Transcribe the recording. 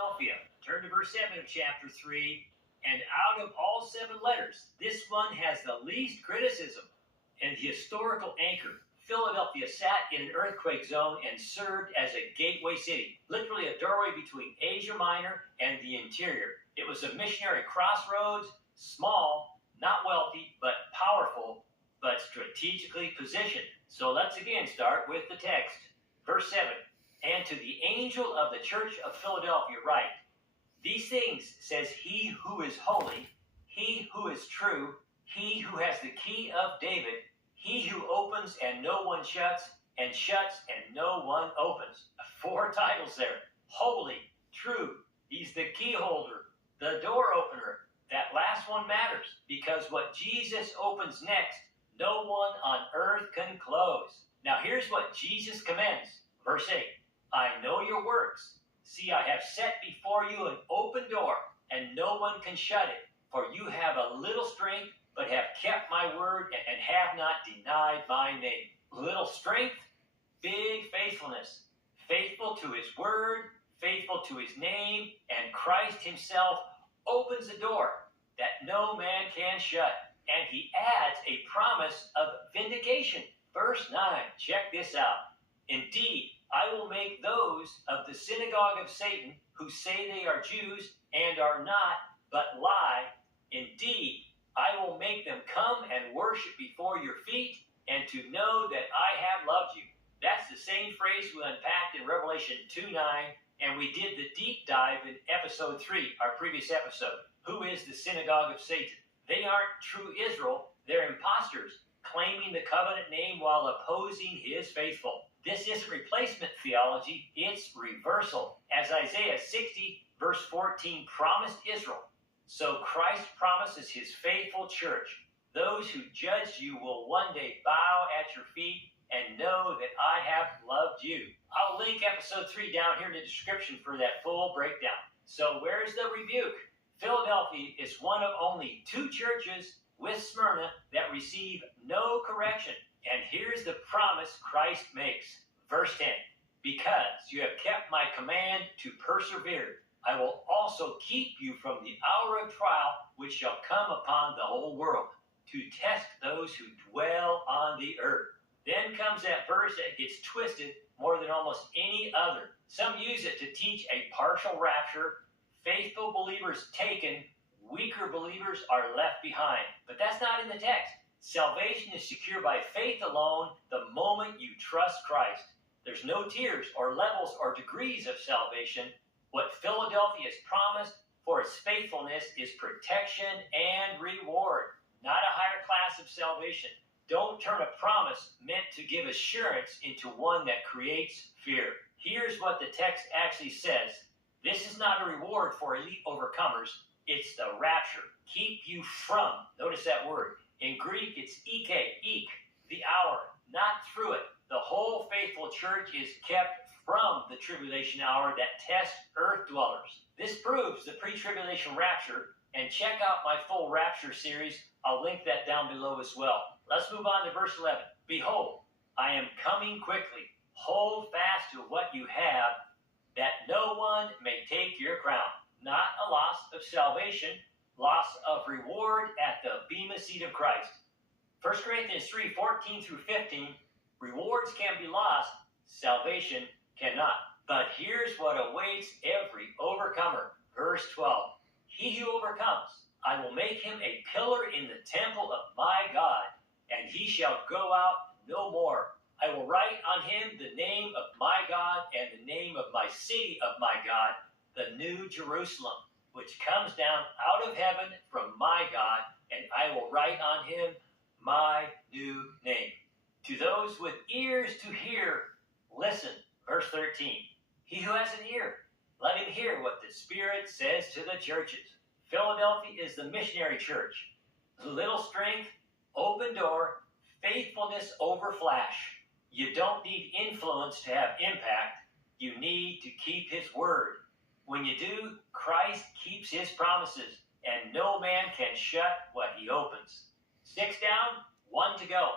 Philadelphia. Turn to verse 7 of chapter 3. And out of all 7 letters, this one has the least criticism and the historical anchor. Philadelphia sat in an earthquake zone and served as a gateway city, literally a doorway between Asia Minor and the interior. It was a missionary crossroads, small, not wealthy, but powerful, but strategically positioned. So let's again start with the text. Verse 7, and to the angel of the church of Philadelphia write, these things says he who is holy, he who is true, he who has the key of David, he who opens and no one shuts, and shuts and no one opens. 4 titles there. Holy, true, he's the key holder, the door opener. That last one matters, because what Jesus opens next, no one on earth can close. Now here's what Jesus commends. Verse 8, I know your works. See, I have set before you an open door, and no one can shut it. For you have a little strength, but have kept my word and have not denied my name. Little strength, big faithfulness. Faithful to his word, faithful to his name, and Christ himself opens a door that no man can shut. And he adds a promise of vindication. Verse 9, check this out. Indeed, I will make those of the synagogue of Satan who say they are Jews and are not, but lie. Indeed, I will make them come and worship before your feet and to know that I have loved you. That's the same phrase we unpacked in Revelation 2:9, and we did the deep dive in episode 3, our previous episode. Who is the synagogue of Satan? They aren't true Israel. They're imposters, claiming the covenant name while opposing his faithful. This isn't replacement theology, it's reversal, as Isaiah 60, verse 14 promised Israel. So Christ promises his faithful church, those who judged you will one day bow at your feet and know that I have loved you. I'll link episode 3 down here in the description for that full breakdown. So where's the rebuke? Philadelphia is one of only 2 churches with Smyrna that receive no correction. And here's the promise Christ makes. Verse 10, because you have kept my command to persevere, I will also keep you from the hour of trial which shall come upon the whole world, to test those who dwell on the earth. Then comes that verse that gets twisted more than almost any other. Some use it to teach a partial rapture, faithful believers taken, weaker believers are left behind. But that's not in the text. Salvation is secure by faith alone the moment you trust Christ. There's no tiers or levels or degrees of salvation. What Philadelphia has promised for its faithfulness is protection and reward, not a higher class of salvation. Don't turn a promise meant to give assurance into one that creates fear. Here's what the text actually says. This is not a reward for elite overcomers. It's the rapture. Keep you from, notice that word. In Greek, it's ek, the hour, not through it. The whole faithful church is kept from the tribulation hour that tests earth dwellers. This proves the pre-tribulation rapture, and check out my full rapture series. I'll link that down below as well. Let's move on to verse 11. Behold, I am coming quickly. Hold fast to what you have, that no one may take your crown. Not a loss of salvation, loss of reward at the bema seat of Christ. 1 Corinthians 3:14 through 15, rewards can be lost, salvation cannot. But here's what awaits every overcomer. Verse 12, he who overcomes, I will make him a pillar in the temple of my God, and he shall go out no more. I will write on him the name of my God and the name of my city of my God, the new Jerusalem, which comes down out of heaven from my God, and I will write on him my new name. To those with ears to hear, listen. Verse 13, he who has an ear, let him hear what the Spirit says to the churches. Philadelphia is the missionary church. Little strength, open door, faithfulness over flash. You don't need influence to have impact. You need to keep his word. When you do, Christ keeps his promises, and no man can shut what he opens. 6 down, 1 to go.